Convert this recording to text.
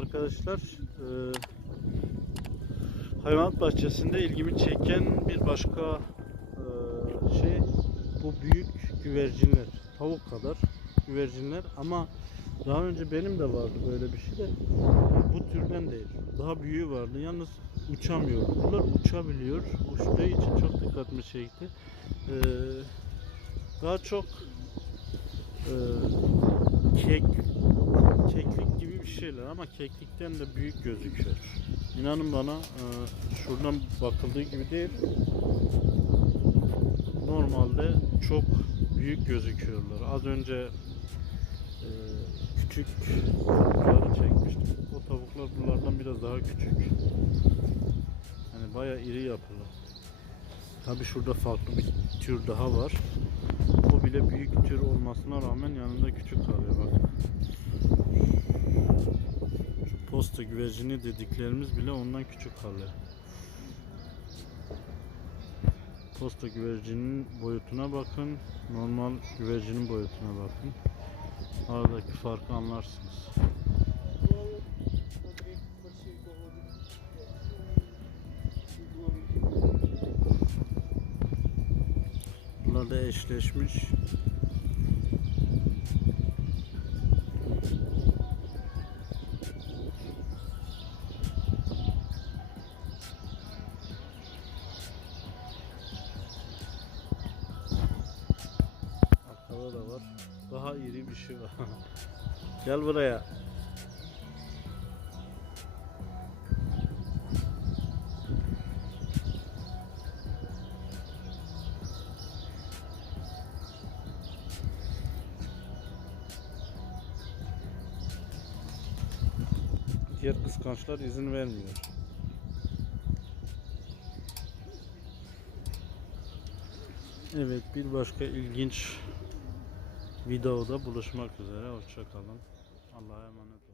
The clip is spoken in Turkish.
arkadaşlar. Ee, hayvanat bahçesinde ilgimi çeken bir başka e, şey bu büyük güvercinler. Tavuk kadar güvercinler ama daha önce benim de vardı böyle bir şey de bu türden değil. Daha büyüğü vardı. Yalnız uçamıyor. Bunlar uçabiliyor. Uçtuğu için çok dikkatimi çekti. Ee, daha çok e, kek keklik gibi bir şeyler ama keklikten de büyük gözüküyor. İnanın bana e, şuradan bakıldığı gibi değil. Normalde çok büyük gözüküyorlar. Az önce e, küçük tavukları çekmiştim. O tavuklar bunlardan biraz daha küçük. Yani bayağı iri yapılı. Tabi şurada farklı bir tür daha var. O bile büyük tür olmasına rağmen yanında küçük kalıyor bak. Posta güvercini dediklerimiz bile ondan küçük kalıyor. Posta güvercinin boyutuna bakın. Normal güvercinin boyutuna bakın. Aradaki farkı anlarsınız. Bunlar da eşleşmiş. Da var. Daha iri bir şey var. Gel buraya. Diğer kıskançlar izin vermiyor. Evet bir başka ilginç videoda buluşmak üzere. Hoşçakalın. Allah'a emanet olun.